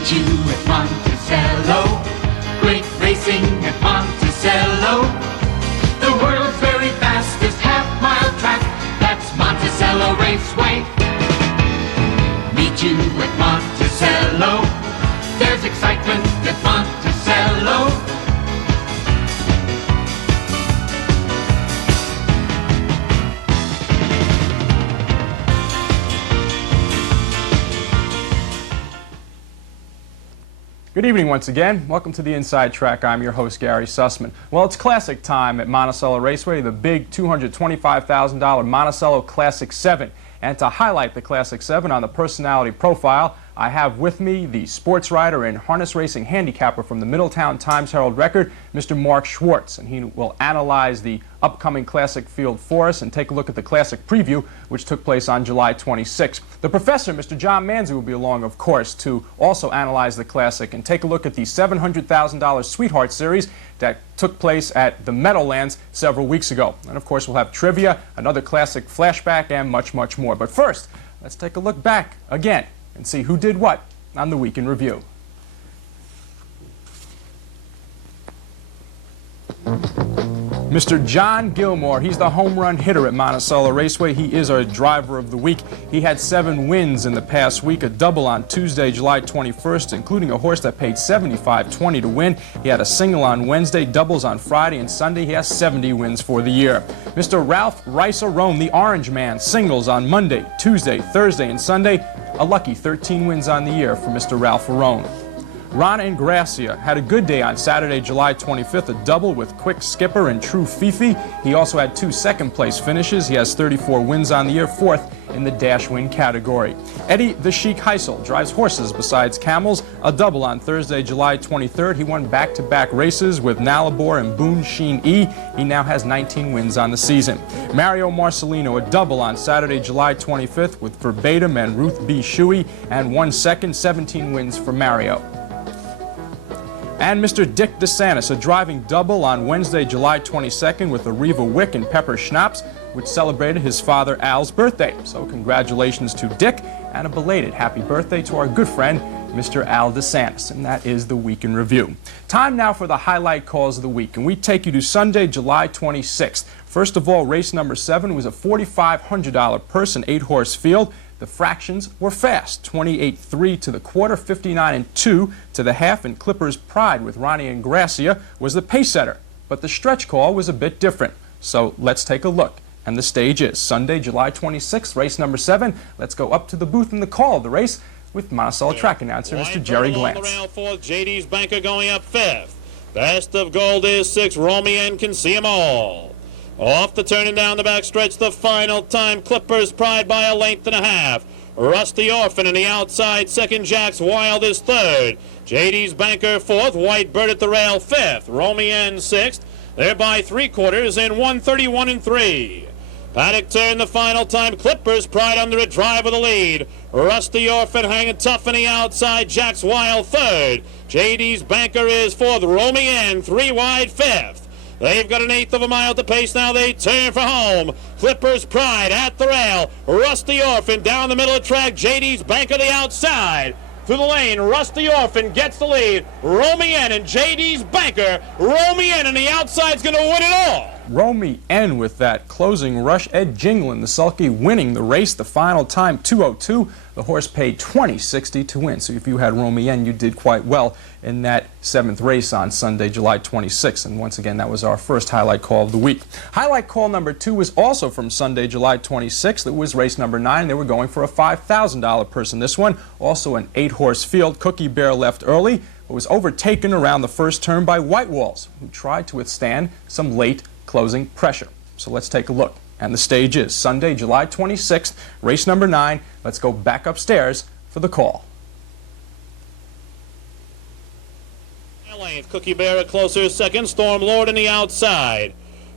Meet you at Monticello. Great racing at Monticello. The world's very fastest half-mile track. That's Monticello Raceway. Meet you at Monticello. There's excitement at Monticello. Good evening once again. Welcome to the Inside Track. I'm your host, Gary Sussman. Well, it's classic time at Monticello Raceway, the big $225,000 Monticello Classic 7. And to highlight the Classic 7 on the personality profile, I have with me the sports writer and harness racing handicapper from the Middletown Times-Herald Record, Mr. Mark Schwartz. And he will analyze the upcoming Classic field for us and take a look at the Classic preview, which took place on July 26th. The professor, Mr. John Manzi, will be along, of course, to also analyze the Classic and take a look at the $700,000 Sweetheart Series that took place at the Meadowlands several weeks ago. And, of course, we'll have trivia, another Classic flashback, and much, much more. But first, let's take a look back again and see who did what on the Week in Review. Mr. John Gilmore, he's the home run hitter at Monticello Raceway. He is our driver of the week. He had 7 wins in the past week, a double on Tuesday, July 21st, including a horse that paid $75.20 to win. He had a single on Wednesday, doubles on Friday and Sunday. He has 70 wins for the year. Mr. Ralph Rice-A-Rome, the Orange Man, singles on Monday, Tuesday, Thursday, and Sunday. A lucky 13 wins on the year for Mr. Ralph Arone. Ron Ingracia had a good day on Saturday, July 25th, a double with Quick Skipper and True Fifi. He also had 2 second-place finishes. He has 34 wins on the year, 4th in the dash win category. Eddie the Sheik Heisel drives horses besides camels, a double on Thursday, July 23rd. He won back-to-back races with Nalibor and Boone Sheen E. He now has 19 wins on the season. Mario Marcelino, a double on Saturday, July 25th with Verbatim and Ruth B. Shuey, and 1 second, 17 wins for Mario. And Mr. Dick DeSantis, a driving double on Wednesday, July 22nd with Arriva Wick and Pepper Schnapps, which celebrated his father Al's birthday. So congratulations to Dick, and a belated happy birthday to our good friend, Mr. Al DeSantis. And that is the Week in Review. Time now for the highlight calls of the week, and we take you to Sunday, July 26th. First of all, race number 7 was a $4,500 purse and 8-horse field. The fractions were fast, 28-3 to the quarter, 59-2 to the half, and Clipper's Pride with Ronnie Ingracia was the pace setter. But the stretch call was a bit different. So let's take a look. And the stage is Sunday, July 26th, race number 7. Let's go up to the booth in the call of the race with Monticello track announcer, Mr. Jerry Glantz. Round 4, JD's Banker going up 5th. Best of Gold is 6th. Romy N can see 'em all. Off the turn and down the back stretch, the final time, Clipper's Pride by a length and a half. Rusty Orphan in the outside, second. Jack's Wild is 3rd. JD's Banker 4th. White Bird at the rail 5th. Romy N 6th. They're by 3/4 in 1:31 3. Paddock turn the final time. Clipper's Pride under a drive of the lead. Rusty Orphan hanging tough in the outside. Jack's Wild 3rd. JD's Banker is 4th. Romy N 3 wide 5th. They've got an 1/8 of a mile to pace now. They turn for home. Clipper's Pride at the rail. Rusty Orphan down the middle of the track. JD's Banker the outside. Through the lane, Rusty Orphan gets the lead. Romy N and JD's Banker. Romy N and the outside's going to win it all. Romy N with that closing rush. Ed Jinglin, the sulky, winning the race. The final time, 2:02. The horse paid $20.60 to win. So if you had Romy N, you did quite well in that 7th race on Sunday, July 26th. And once again, that was our first highlight call of the week. Highlight call number 2 was also from Sunday, July 26th. It was race number 9. They were going for a $5,000 purse in this one. Also an 8-horse field. Cookie Bear left early, but was overtaken around the first turn by White Walls, who tried to withstand some late closing pressure. So let's take a look. And the stage is Sunday, July 26th, race number 9. Let's go back upstairs for the call. Cookie Bear a closer second. Storm Lord in the outside.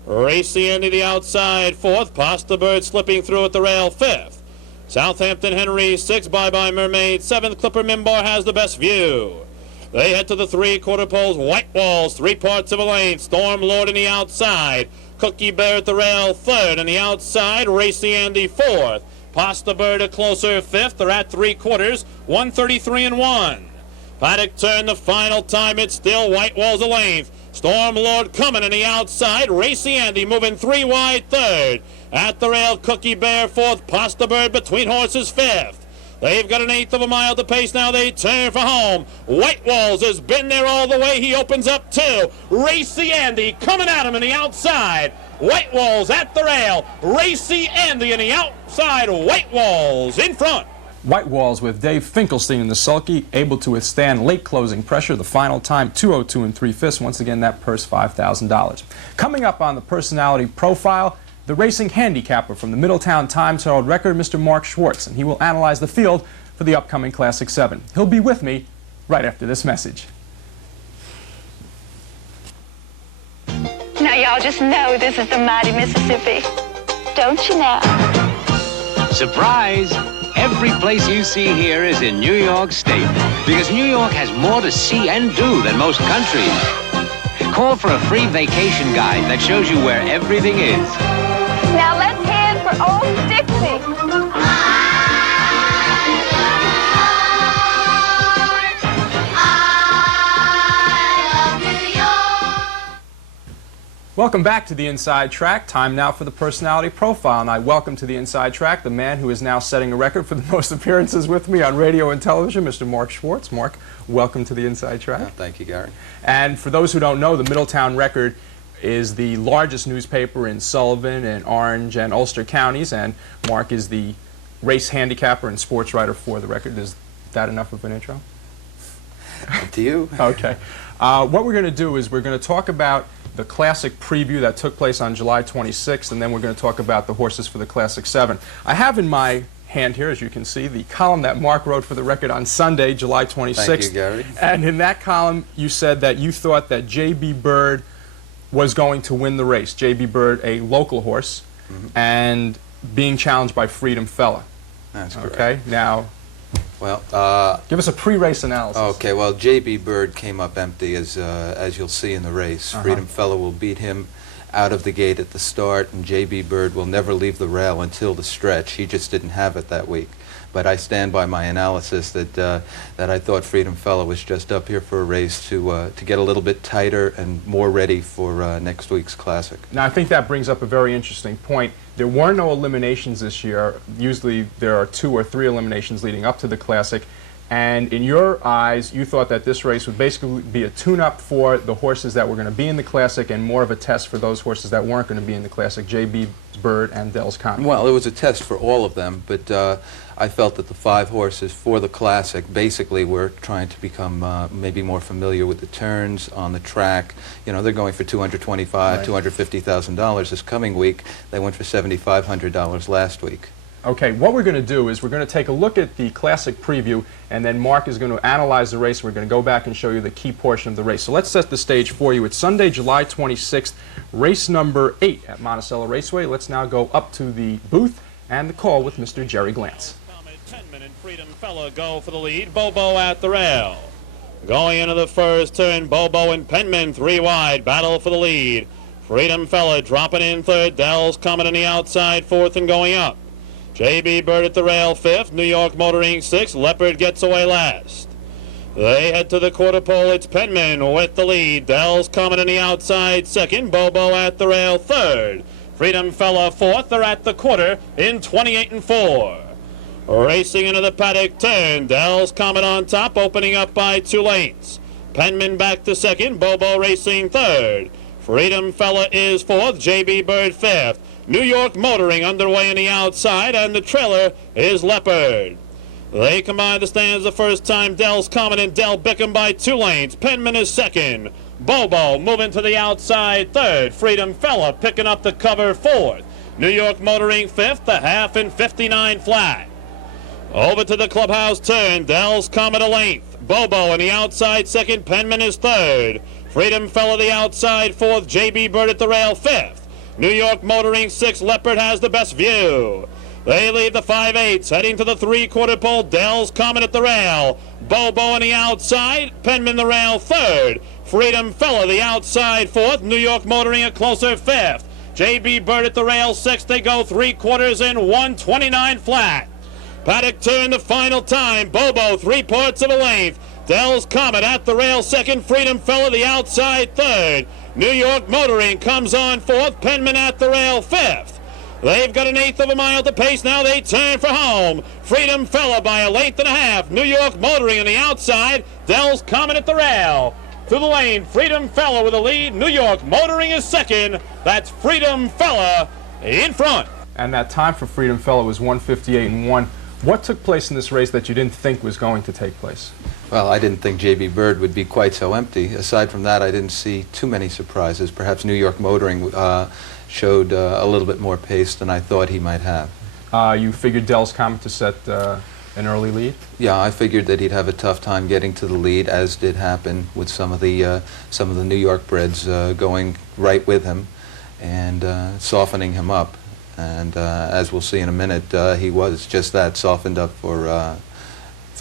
Racy Andy the outside 4th. Pasta Bird slipping through at the rail 5th. Southampton Henry 6th. Bye Bye Mermaid 7th. Clipper Mimbar has the best view. They head to the 3/4 poles. White Walls 3/4 of a lane. Storm Lord in the outside. Cookie Bear at the rail 3rd. On the outside, Racy Andy 4th. Pasta Bird a closer 5th. They're at 3/4. 1:33 1. Paddock turn the final time. It's still White Walls a length. Storm Lord coming on the outside. Racy Andy moving 3 wide third. At the rail, Cookie Bear fourth. Pasta Bird between horses fifth. They've got an eighth of a mile to pace now. They turn for home. White Walls has been there all the way. He opens up 2. Racy Andy coming at him on the outside. White Walls at the rail. Racy Andy on the outside. White Walls in front. White Walls with Dave Finkelstein in the sulky, able to withstand late closing pressure. The final time, 2:02 3/5. Once again, that purse $5,000. Coming up on the personality profile, the racing handicapper from the Middletown Times-Herald Record, Mr. Mark Schwartz, and he will analyze the field for the upcoming Classic 7. He'll be with me right after this message. Now y'all just know this is the mighty Mississippi. Don't you now? Surprise! Every place you see here is in New York State, because New York has more to see and do than most countries. Call for a free vacation guide that shows you where everything is. Now let's head for old Dixie. Welcome back to the Inside Track. Time now for the personality profile, and I welcome to the Inside Track the man who is now setting a record for the most appearances with me on radio and television, Mr. Mark Schwartz. Mark, welcome to the Inside Track. Thank you, Gary. And for those who don't know, the Middletown Record is the largest newspaper in Sullivan and Orange and Ulster counties, and Mark is the race handicapper and sports writer for the Record. Is that enough of an intro? Up to you. Okay. What we're going to do is we're going to talk about the Classic preview that took place on July 26th, and then we're going to talk about the horses for the Classic 7. I have in my hand here, as you can see, the column that Mark wrote for the Record on Sunday, July 26th. Thank you, Gary. And in that column, you said that you thought that J.B. Bird was going to win the race. J.B. Bird, a local horse, and being challenged by Freedom Fella. That's correct. Okay, now, Well, give us a pre-race analysis. okay. Well, J.B. Bird came up empty, as you'll see in the race. Freedom Fella will beat him out of the gate at the start, and J.B. Bird will never leave the rail until the stretch. He just didn't have it that week. But I stand by my analysis that that I thought Freedom Fella was just up here for a race to get a little bit tighter and more ready for next week's Classic. Now, I think that brings up a very interesting point. There were no eliminations this year. Usually there are 2 or 3 eliminations leading up to the Classic. And in your eyes, you thought that this race would basically be a tune-up for the horses that were going to be in the Classic and more of a test for those horses that weren't going to be in the Classic, J.B. Bird and Dell's Comet. Well, it was a test for all of them, but I felt that the 5 horses for the Classic basically were trying to become maybe more familiar with the turns on the track. You know, they're going for $225,000, Right. $250,000 this coming week. They went for $7,500 last week. Okay, what we're going to do is we're going to take a look at the Classic preview, and then Mark is going to analyze the race. We're going to go back and show you the key portion of the race. So let's set the stage for you. It's Sunday, July 26th, race number 8 at Monticello Raceway. Let's now go up to the booth and the call with Mr. Jerry Glantz. Penman and Freedom Fella go for the lead. Bobo at the rail. Going into the first turn, Bobo and Penman 3 wide. Battle for the lead. Freedom Fella dropping in third. Dell's coming on the outside, fourth and going up. J.B. Bird at the rail, 5th. New York Motoring, 6th. Leopard gets away last. They head to the quarter pole. It's Penman with the lead. Dell's coming on the outside, 2nd. Bobo at the rail, 3rd. Freedom Fella, 4th. They're at the quarter in 28 and 4. Racing into the paddock turn. Dell's Comet on top, opening up by 2 lengths. Penman back to 2nd. Bobo racing 3rd. Freedom Fella is 4th. J.B. Bird 5th. New York Motoring underway on the outside, and the trailer is Leopard. They combine the stands the first time. Dell's Comet and Dell Bickham by 2 lengths. Penman is 2nd. Bobo moving to the outside 3rd. Freedom Fella picking up the cover 4th. New York Motoring 5th, the half and 59 flat. Over to the clubhouse turn. Dell's Comet a length. Bobo on the outside 2nd. Penman is 3rd. Freedom Fella the outside 4th. J.B. Bird at the rail 5th. New York Motoring 6th. Leopard has the best view. They leave the 5/8, heading to the 3/4 pole. Dell's Comet at the rail. Bobo on the outside. Penman the rail 3rd. Freedom Fella the outside 4th. New York Motoring a closer 5th. J.B. Bird at the rail 6th. They go 3/4 in 129 flat. Paddock turn the final time. Bobo 3/4 of a length. Dell's Comet at the rail second. Freedom Fella the outside third. New York Motoring comes on fourth. Penman at the rail fifth. They've got an eighth of a mile to pace. Now they turn for home. Freedom Fella by a length and a half. New York Motoring on the outside. Dell's Comet at the rail. Through the lane, Freedom Fella with the lead. New York Motoring is second. That's Freedom Fella in front. And that time for Freedom Fella was 1:58.1. What took place in this race that you didn't think was going to take place? Well, I didn't think J.B. Bird would be quite so empty. Aside from that, I didn't see too many surprises. Perhaps New York Motoring showed a little bit more pace than I thought he might have. You figured Dell's Comet to set an early lead? Yeah, I figured that he'd have a tough time getting to the lead, as did happen with some of the New York breds going right with him and softening him up. And as we'll see in a minute, he was just that, softened up for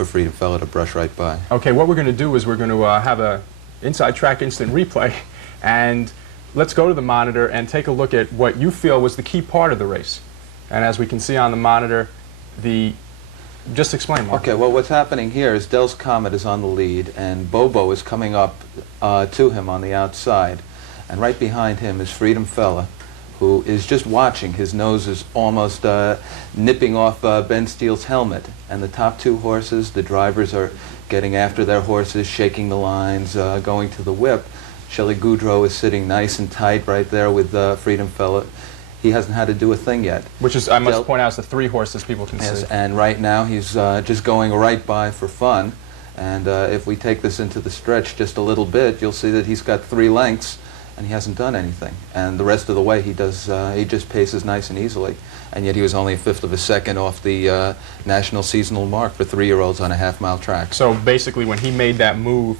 Freedom Fella to brush right by. Okay, what we're going to do is we're going to have a inside track instant replay, and let's go to the monitor and take a look at what you feel was the key part of the race. And as we can see on the monitor, just explain, Mark. Okay, well, what's happening here is Dell's Comet is on the lead, and Bobo is coming up to him on the outside. And right behind him is Freedom Fella, who is just watching. His nose is almost nipping off Ben Steele's helmet. And the top two horses, the drivers are getting after their horses, shaking the lines, going to the whip. Shelley Goudreau is sitting nice and tight right there with Freedom Fella. He hasn't had to do a thing yet. Which is, I must point out, is the three horses people can see. And right now he's just going right by for fun. And if we take this into the stretch just a little bit, you'll see that he's got 3 lengths and he hasn't done anything. And the rest of the way he does, he just paces nice and easily. And yet he was only a fifth of a second off the national seasonal mark for 3-year-olds on a half-mile track. So basically when he made that move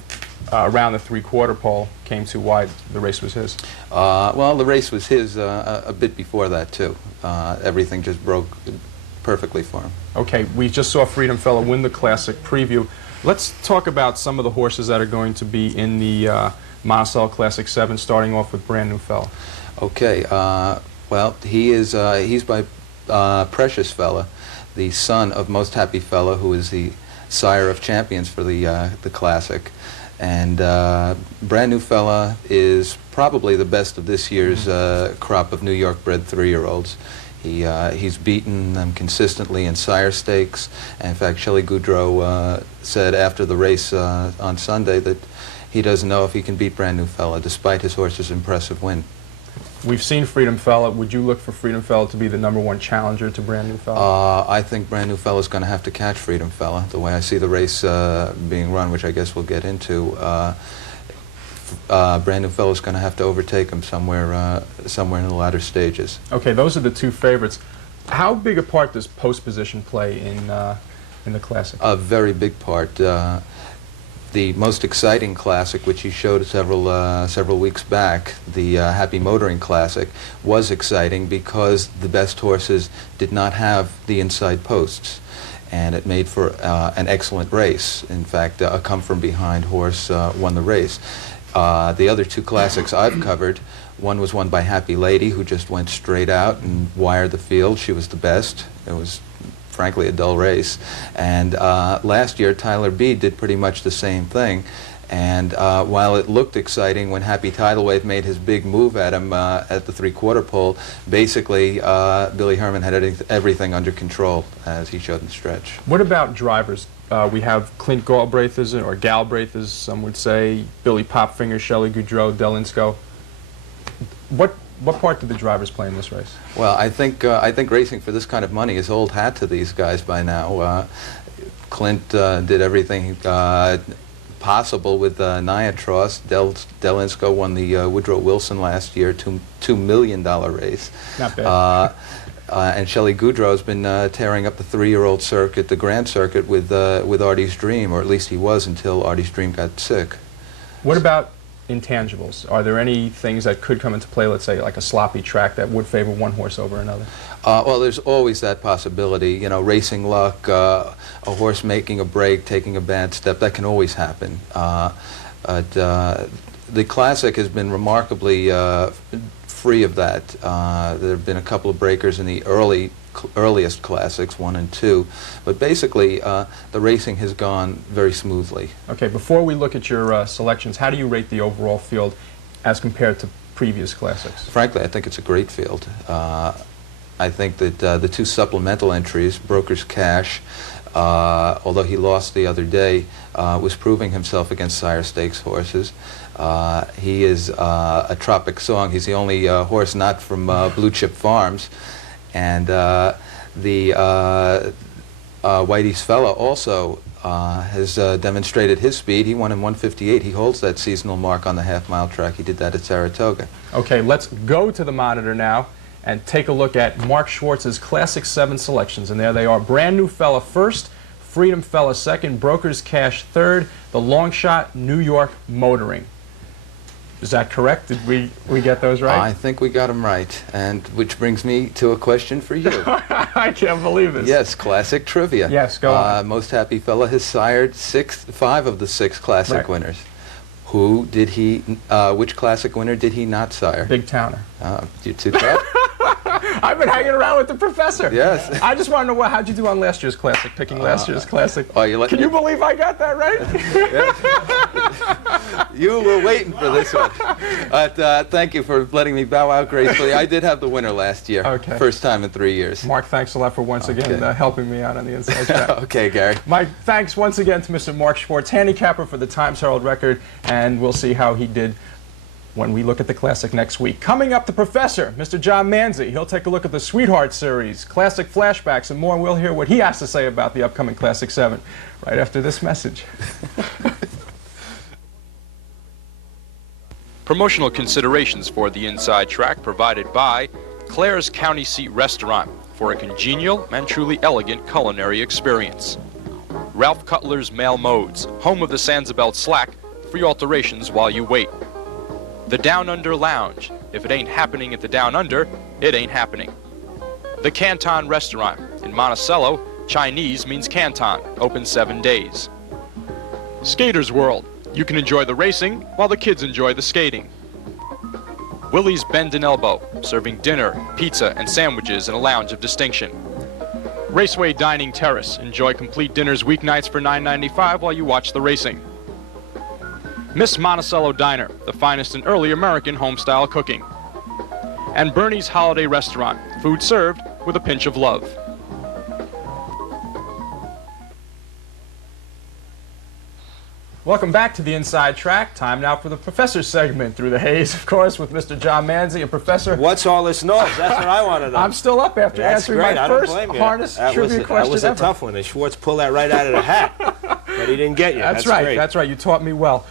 around the 3/4 pole, came too wide, the race was his. Well, the race was his a bit before that too. Everything just broke perfectly for him. Okay, we just saw Freedom Fella win the Classic preview. Let's talk about some of the horses that are going to be in the Monticello Classic 7, starting off with Brand New Fella. Okay, well, he's by Precious Fella, the son of Most Happy Fella, who is the sire of champions for the Classic. And Brand New Fella is probably the best of this year's crop of New York bred 3-year-olds. He's beaten them consistently in sire stakes. And in fact, Shelley Goudreau said after the race on Sunday that he doesn't know if he can beat Brand New Fella, despite his horse's impressive win. We've seen Freedom Fella. Would you look for Freedom Fella to be the #1 challenger to Brand New Fella? I think Brand New Fella is going to have to catch Freedom Fella. The way I see the race being run, which I guess we'll get into, Brand New Fella is going to have to overtake him somewhere in the latter stages. Okay, those are the 2 favorites. How big a part does post position play in the Classic? A very big part. The most exciting Classic, which he showed several weeks back, the Happy Motoring Classic, was exciting because the best horses did not have the inside posts, and it made for an excellent race. In fact, a come-from-behind horse won the race. The other 2 Classics I've covered, one was won by Happy Lady, who just went straight out and wired the field. She was the best. It was frankly a dull race. And last year Tyler Beede did pretty much the same thing, and while it looked exciting when Happy Tidal Wave made his big move at him at the 3/4 pole, basically Billy Herman had everything under control, as he showed in the stretch. What about drivers? We have Clint Galbraith, or Galbraith as some would say, Billy Popfinger, Shelley Goudreau, Delinsco. What part did the drivers play in this race? Well, I think racing for this kind of money is old hat to these guys by now. Clint did everything possible with Niatross. Delinsco won the Woodrow Wilson last year, $2 million race. Not bad. And Shelley Goudreau's been tearing up the 3-year-old circuit, the Grand Circuit, with Artie's Dream, or at least he was until Artie's Dream got sick. What about intangibles? Are there any things that could come into play, let's say like a sloppy track, that would favor one horse over another? Well, there's always that possibility. You know, racing luck, a horse making a break, taking a bad step, that can always happen. The Classic has been remarkably free of that. There have been a couple of breakers in the early earliest classics, 1 and 2. But basically, the racing has gone very smoothly. Okay, before we look at your selections, how do you rate the overall field as compared to previous classics? Frankly, I think it's a great field. I think that the 2 supplemental entries, Broker's Cash, although he lost the other day, was proving himself against Sire Stakes horses. He is a Tropic Song. He's the only horse not from Blue Chip Farms. And the Whitey's Fella also has demonstrated his speed. He won in 1:58. He holds that seasonal mark on the half-mile track. He did that at Saratoga. Okay, let's go to the monitor now and take a look at Mark Schwartz's Classic 7 selections. And there they are. Brand New Fella first, Freedom Fella second, Broker's Cash third, the Long Shot New York Motoring. Is that correct? Did we get those right? I think we got them right. And which brings me to a question for you. I can't believe this. Yes, classic trivia. Yes, go on. Most Happy Fella has sired 5 of the 6 classic Right. winners. Who did he, which classic winner did he not sire? Big Towner. You're too tough. I've been hanging around with the professor. Yes. I just want to know how'd you do on last year's classic, picking last year's classic. Oh, you let Can me- you believe I got that right? You were waiting for this one. But thank you for letting me bow out gracefully. I did have the winner last year. Okay. First time in 3 years. Mark, thanks a lot for once again Okay. helping me out on the inside track. Okay, Gary. Mike, thanks once again to Mr. Mark Schwartz, handicapper for the Times Herald record, and we'll see how he did when we look at the Classic next week. Coming up, the professor, Mr. John Manzi. He'll take a look at the Sweetheart Series, Classic Flashbacks, and more. We'll hear what he has to say about the upcoming Classic 7 right after this message. Promotional considerations for the Inside Track provided by Claire's County Seat Restaurant for a congenial and truly elegant culinary experience. Ralph Cutler's Mail Modes, home of the Sandsabelt Slack, free alterations while you wait. The Down Under Lounge, if it ain't happening at the Down Under, it ain't happening. The Canton Restaurant, in Monticello, Chinese means Canton, open 7 days. Skater's World, you can enjoy the racing while the kids enjoy the skating. Willie's Bend and Elbow, serving dinner, pizza, and sandwiches in a lounge of distinction. Raceway Dining Terrace, enjoy complete dinners weeknights for $9.95 while you watch the racing. Miss Monticello Diner, the finest in early American home-style cooking. And Bernie's Holiday Restaurant, food served with a pinch of love. Welcome back to the Inside Track. Time now for the Professor segment, through the haze, of course, with Mr. John Manzi. And Professor, What's all this noise? That's what I want to know. I'm still up after That's answering great. my I don't first blame you. harness trivia That question was a ever. tough one, and Schwartz pulled that right out of the hat. But he didn't get you. That's right. Great. That's right. You taught me well.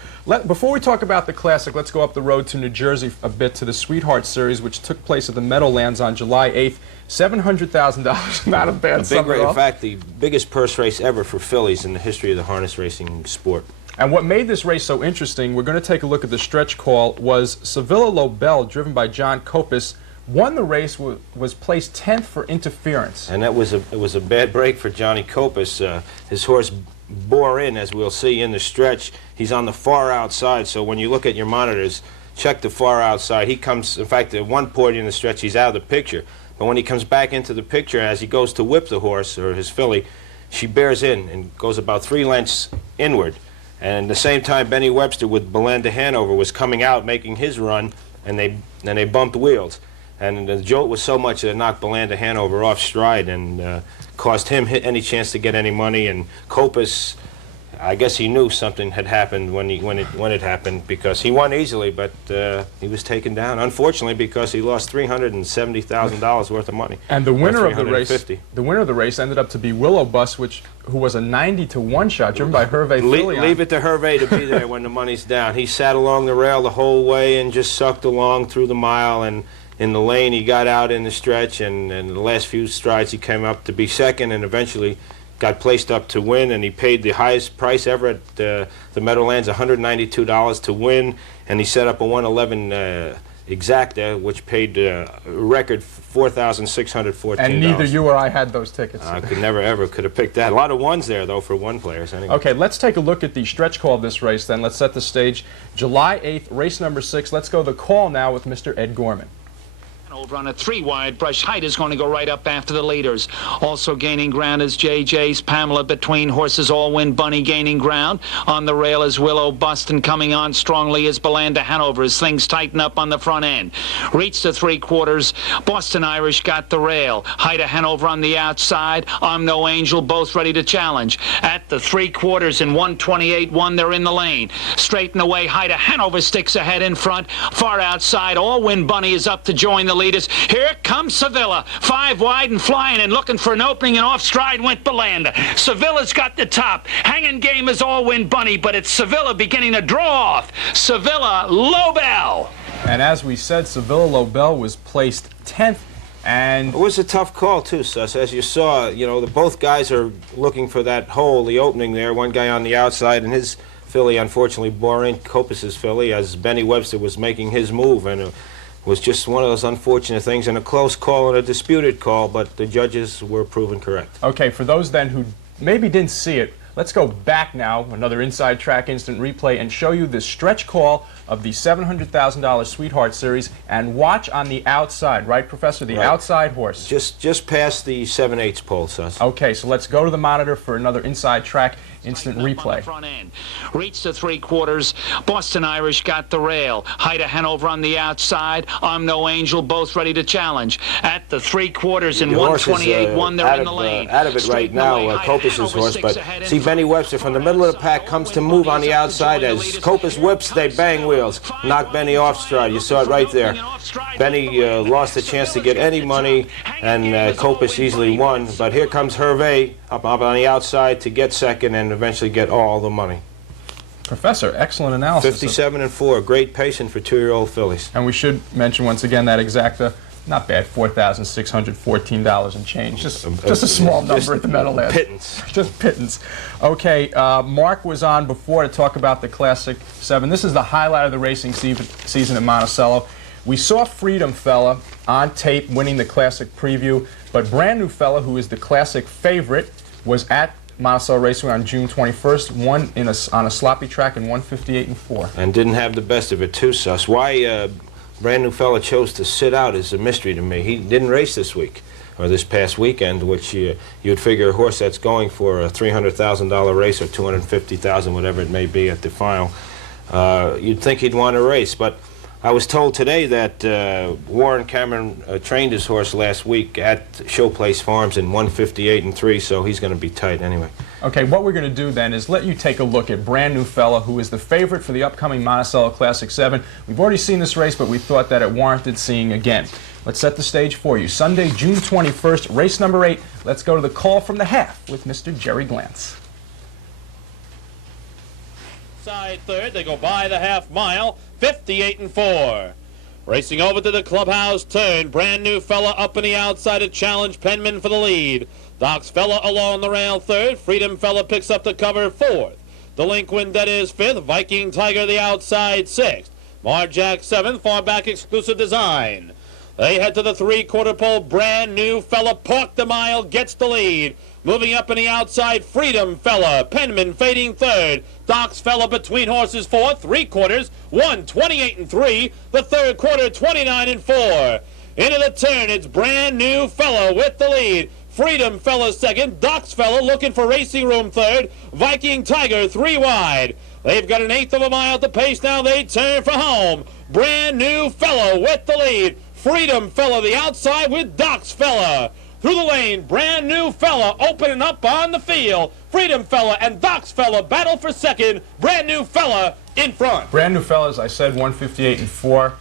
Before we talk about the Classic, let's go up the road to New Jersey a bit to the Sweetheart Series, which took place at the Meadowlands on July 8th. $700,000. Not a bad sum at all. In fact, the biggest purse race ever for fillies in the history of the harness racing sport. And what made this race so interesting, we're going to take a look at the stretch call, was Sevilla Lobel, driven by John Copus, won the race, was placed 10th for interference. And it was a bad break for Johnny Copus. His horse bore in, as we'll see in the stretch. He's on the far outside, so when you look at your monitors, check the far outside. He comes, in fact, at one point in the stretch, he's out of the picture. But when he comes back into the picture, as he goes to whip the horse, or his filly, she bears in and goes about 3 lengths inward. And at the same time, Benny Webster with Belinda Hanover was coming out, making his run, and they bumped wheels. And the jolt was so much that it knocked Belinda Hanover off stride and cost him any chance to get any money. And Copus, I guess he knew something had happened when it happened, because he won easily, but he was taken down, unfortunately, because he lost $370,000 worth of money. And the winner of $350,000. the race ended up to be Willow Bus, who was a 90-to-1 shot, driven by Hervé Filion. Leave it to Hervé to be there when the money's down. He sat along the rail the whole way and just sucked along through the mile, and in the lane he got out in the stretch, and in the last few strides he came up to be second, and eventually got placed up to win, and he paid the highest price ever at the Meadowlands, $192 to win, and he set up a 111 exacta, which paid a record $4,614. And neither you or I had those tickets. I could never ever could have picked that. A lot of ones there though for one players. Anyway. Okay, let's take a look at the stretch call of this race then. Let's set the stage. July 8th, race number 6. Let's go to the call now with Mr. Ed Gorman. Over on a 3-wide brush. Height is going to go right up after the leaders. Also gaining ground is JJ's Pamela between horses. All Win Bunny gaining ground. On the rail is Willow Buston. Coming on strongly is Belanda Hanover as things tighten up on the front end. Reached the 3/4. Boston Irish got the rail. Height of Hanover on the outside. I'm No Angel both ready to challenge. At the 3/4 in 1:28.1 they're in the lane. Straighten away. Height of Hanover sticks ahead in front. Far outside All Win Bunny is up to join the leaders. Here comes Sevilla, 5 wide and flying and looking for an opening, and off stride went Belanda. Sevilla's got the top. Hanging game is All Win Bunny, but it's Sevilla beginning to draw off. Sevilla Lobel. And as we said, Sevilla Lobel was placed 10th. And it was a tough call too, Suss. As you saw, you know, both guys are looking for that hole, the opening there. One guy on the outside, and his filly unfortunately bore in Copus's filly as Benny Webster was making his move, and it was just one of those unfortunate things, and a close call and a disputed call, but the judges were proven correct. Okay, for those then who maybe didn't see it, let's go back now, another Inside Track instant replay, and show you the stretch call of the $700,000 Sweetheart Series, and watch on the outside, right, Professor? The outside horse. Just past the 7/8 pole, Suss. Okay, so let's go to the monitor for another Inside Track instant replay. Reached the 3/4. Boston Irish got the rail. Height of Hanover on the outside. I'm No Angel both ready to challenge. At the 3/4 in 1:28.1 they're in the lane. Out of it right now, Copus's horse, but see Benny Webster from the middle of the pack comes to move on the outside as Copus whips, they bang wheels. Knock Benny off stride. You saw it right there. Benny lost a chance to get any money, and Copus easily won. But here comes Hervé up on the outside to get second and eventually get all the money. Professor, excellent analysis. 57-4, great pacing for 2-year-old fillies. And we should mention once again that exacta, not bad, $4,614 and change. Just a small number at the medal last. Pittance. Just pittance. Okay, Mark was on before to talk about the Classic 7. This is the highlight of the racing season at Monticello. We saw Freedom Fella on tape winning the Classic preview, but Brand New Fella, who is the Classic favorite, was at Monticello Raceway on June 21st, won on a sloppy track in 1:58.4. And didn't have the best of it too, Suss. Why Brand New Fella chose to sit out is a mystery to me. He didn't race this week, or this past weekend, which you'd figure a horse that's going for a $300,000 race or $250,000, whatever it may be at the final, you'd think he'd want to race. But I was told today that Warren Cameron trained his horse last week at Showplace Farms in 1:58.3, so he's going to be tight anyway. Okay, what we're going to do then is let you take a look at Brand New Fella, who is the favorite for the upcoming Monticello Classic 7. We've already seen this race, but we thought that it warranted seeing again. Let's set the stage for you. Sunday, June 21st, race number 8. Let's go to the call from the half with Mr. Jerry Glantz. Side third, they go by the half mile, 58-4. Racing over to the clubhouse turn, Brand New Fella up in the outside to challenge Penman for the lead. Doc's Fella along the rail third, Freedom Fella picks up the cover fourth. Delinquent Dead is fifth, Viking Tiger the outside sixth. Marjack seventh, far back Exclusive Design. They head to the 3/4 pole, Brand New Fella, Pork the Mile gets the lead. Moving up in the outside, Freedom Fella, Penman fading third. Doc's Fella between horses fourth, 3/4, 1:28.3. The third quarter, 29.4. Into the turn, it's Brand New Fella with the lead. Freedom Fella second, Doc's Fella looking for racing room third. Viking Tiger 3 wide. They've got an 1/8 of a mile to pace now. They turn for home. Brand New Fella with the lead. Freedom Fella the outside with Doc's Fella. Through the lane, Brand New Fella opening up on the field. Freedom Fella and Doc's Fella battle for second. Brand New Fella in front. Brand New Fella, as I said, 1:58.4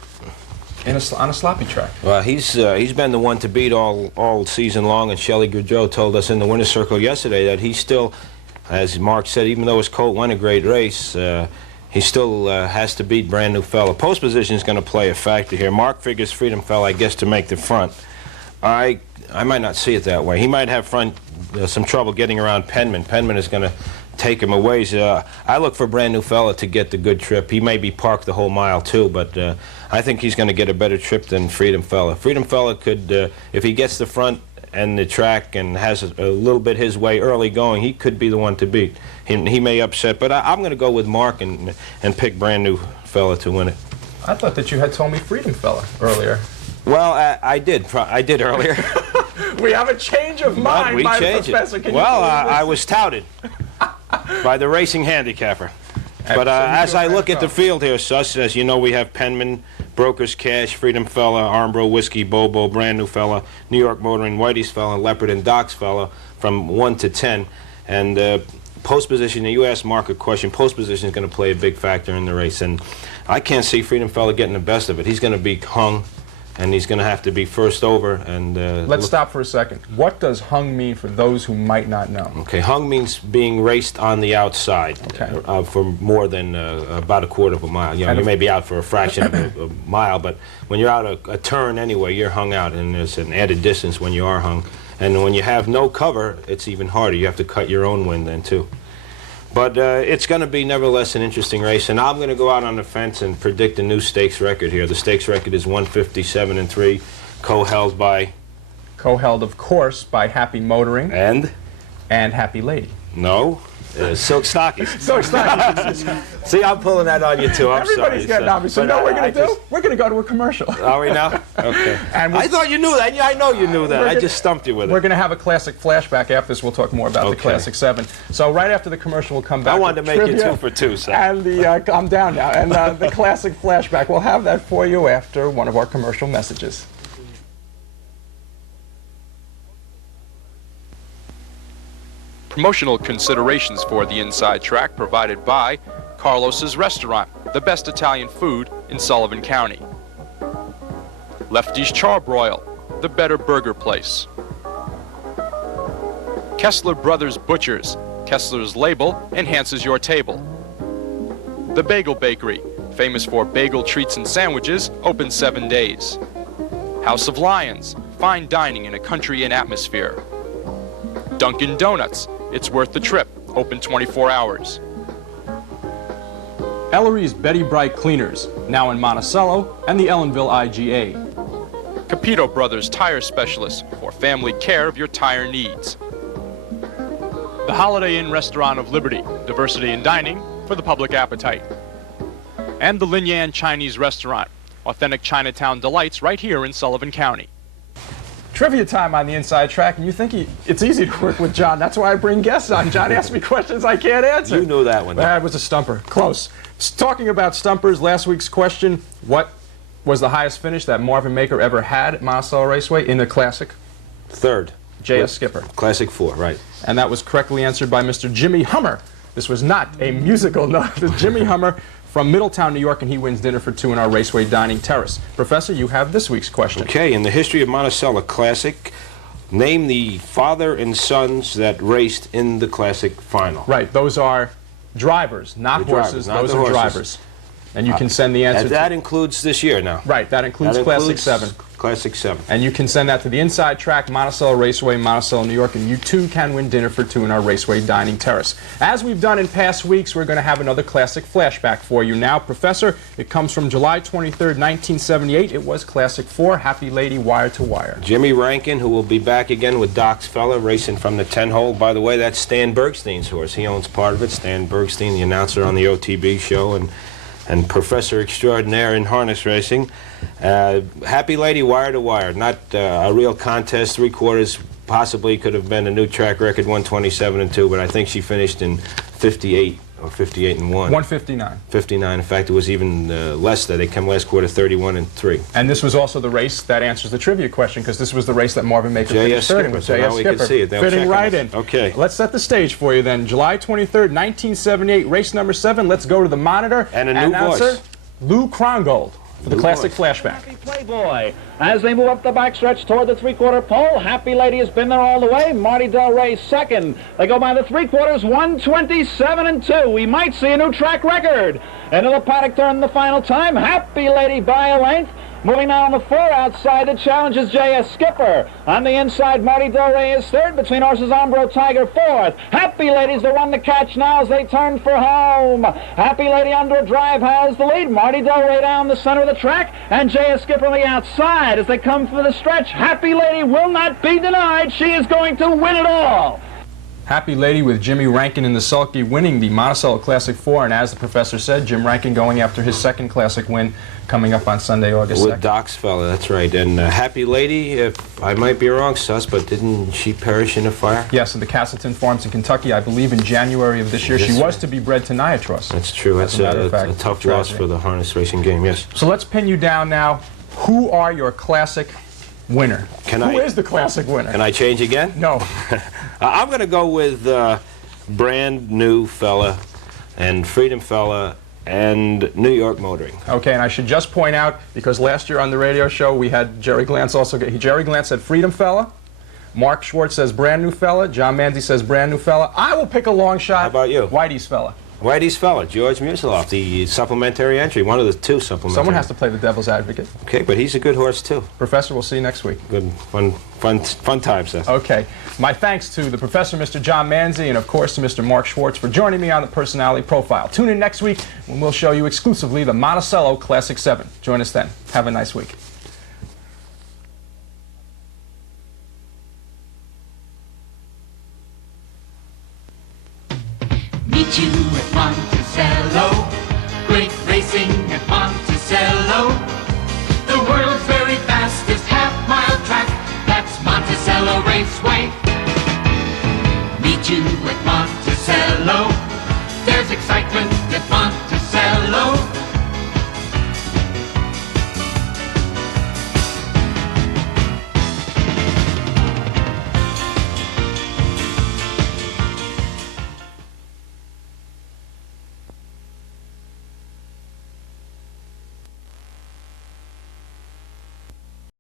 on a sloppy track. Well, he's been the one to beat all season long, and Shelley Goudreau told us in the winner's circle yesterday that he still, as Mark said, even though his colt won a great race, he still has to beat Brand New Fella. Post position is going to play a factor here. Mark figures Freedom Fella, I guess, to make the front. I might not see it that way. He might have some trouble getting around Penman. Penman is going to take him a ways. I look for Brand New Fella to get the good trip. He may be parked the whole mile too, but I think he's going to get a better trip than Freedom Fella. Freedom Fella could, if he gets the front and the track and has a little bit his way early going, he could be the one to beat. He may upset, but I'm going to go with Mark and pick Brand New Fella to win it. I thought that you had told me Freedom Fella earlier. Well, I did earlier. We have a change of mind we by the changed professor. it. Can Well, you believe this? I was touted by the racing handicapper. But as I look at the field here, Suss, as you know, we have Penman, Broker's Cash, Freedom Fella, Armbro Whiskey, Bobo, Brand New Fella, New York Motoring, Whitey's Fella, Leopard, and Doc's Fella from 1 to 10. And post position, you asked Mark a question. Post position is going to play a big factor in the race. And I can't see Freedom Fella getting the best of it. He's going to be hung, and he's going to have to be first over. And let's stop for a second. What does hung mean for those who might not know? Okay, hung means being raced on the outside for more than about a quarter of a mile. You know, you may be out for a fraction of a mile, but when you're out a turn anyway, you're hung out, and there's an added distance when you are hung. And when you have no cover, it's even harder. You have to cut your own wind then, too. But it's going to be, nevertheless, an interesting race. And I'm going to go out on the fence and predict a new stakes record here. The stakes record is 157-3, co-held by... Co-held, of course, by Happy Motoring. And Happy Lady. No. Silk Stockies. Silk Stockies. See, I'm pulling that on you, too. I'm Everybody's sorry. getting obvious. So, you know what we're going to do? We're going to go to a commercial. Are we now? Okay. And I thought you knew that. Yeah, I know you knew that. I just stumped you with it. We're going to have a classic flashback. After this, we'll talk more about the Classic 7. So right after the commercial, we'll come back. I wanted to make it 2 for 2, so. And I'm down now. And the classic flashback. We'll have that for you after one of our commercial messages. Promotional considerations for the inside track provided by Carlos's Restaurant, the best Italian food in Sullivan County. Lefty's Charbroil, the better burger place. Kessler Brothers Butchers, Kessler's label enhances your table. The Bagel Bakery, famous for bagel treats and sandwiches, open 7 days. House of Lions, fine dining in a country inn atmosphere. Dunkin' Donuts, it's worth the trip, open 24 hours. Ellery's Betty Bright Cleaners, now in Monticello and the Ellenville IGA. Capito Brothers Tire Specialists, for family care of your tire needs. The Holiday Inn Restaurant of Liberty, diversity in dining for the public appetite. And the Lin Yan Chinese Restaurant, authentic Chinatown delights right here in Sullivan County. Trivia time on the inside track, and you think it's easy to work with John. That's why I bring guests on. John asks me questions I can't answer. You knew that one. That was a stumper. Close. Talking about stumpers, last week's question, what was the highest finish that Marvin Maker ever had at Monticello Raceway in the Classic? Third. J.S. Skipper. Classic 4, right. And that was correctly answered by Mr. Jimmy Hummer. This was not a musical, no. This is Jimmy Hummer from Middletown, New York, and he wins dinner for 2 in our Raceway Dining Terrace. Professor, you have this week's question. Okay, in the history of Monticello Classic, name the father and sons that raced in the Classic final. Right, those are drivers, not horses. Those are drivers. And you can send the answer. That includes this year now. Right, that includes Classic 7. Classic 7. And you can send that to the inside track, Monticello Raceway, Monticello, New York, and you too can win dinner for 2 in our Raceway Dining Terrace. As we've done in past weeks, we're going to have another classic flashback for you now. Professor, it comes from July 23rd, 1978. It was Classic 4, Happy Lady Wire to Wire. Jimmy Rankin, who will be back again with Doc's fella, racing from the 10-hole. By the way, that's Stan Bergstein's horse. He owns part of it. Stan Bergstein, the announcer on the OTB show, and professor extraordinaire in harness racing. Happy Lady Wire to Wire, not a real contest, 3/4, possibly could have been a new track record, 127-2, but I think she finished in 58 or 58-1. 159. 59. In fact, it was even less that they came last quarter 31-3. And this was also the race that answers the trivia question, because this was the race that Marvin Maker finished third in with J.S. Skipper. Can see it. Fitting right in. Okay. Let's set the stage for you then. July 23rd, 1978, race number 7. Let's go to the monitor. And a new announcer, voice. Lou Krongold for the classic flashback. Playboy. As they move up the backstretch toward the 3/4 pole, Happy Lady has been there all the way. Marty Del Rey second. They go by the 3/4, 127-2. We might see a new track record. Into the paddock turn the final time. Happy Lady by a length. Moving now on the 4 outside, the challenge is J.S. Skipper. On the inside, Marty Del Rey is third, between horses Ombro Tiger fourth. Happy Lady's the one to catch now as they turn for home. Happy Lady under a drive has the lead. Marty Del Rey down the center of the track, and J.S. Skipper on the outside as they come for the stretch. Happy Lady will not be denied. She is going to win it all. Happy Lady with Jimmy Rankin in the sulky winning the Monticello Classic 4, and as the professor said, Jim Rankin going after his second Classic win coming up on Sunday, August 2nd. With Doc's fella, that's right. And Happy Lady, if I might be wrong, Suss, but didn't she perish in a fire? Yes, in the Castleton Farms in Kentucky, I believe in January of this year. She was to be bred to Niatros. That's true. That's a tough loss for the harness racing game, yes. So let's pin you down now. Who are your Classic winner? Who is the Classic winner? Can I change again? No. I'm going to go with brand new fella and Freedom fella and New York Motoring. Okay, and I should just point out, because last year on the radio show we had Jerry Glantz also. Jerry Glantz said Freedom fella. Mark Schwartz says brand new fella. John Manzi says brand new fella. I will pick a long shot. How about you? Whitey's fella. Whitey's fella, George Museloff, the supplementary entry, one of the two supplementary. Someone has to play the devil's advocate. Okay, but he's a good horse too. Professor, we'll see you next week. Good, fun time, Seth. Okay. My thanks to the professor, Mr. John Manzi, and of course to Mr. Mark Schwartz for joining me on the Personality Profile. Tune in next week when we'll show you exclusively the Monticello Classic 7. Join us then. Have a nice week. Meet you at Monticello, great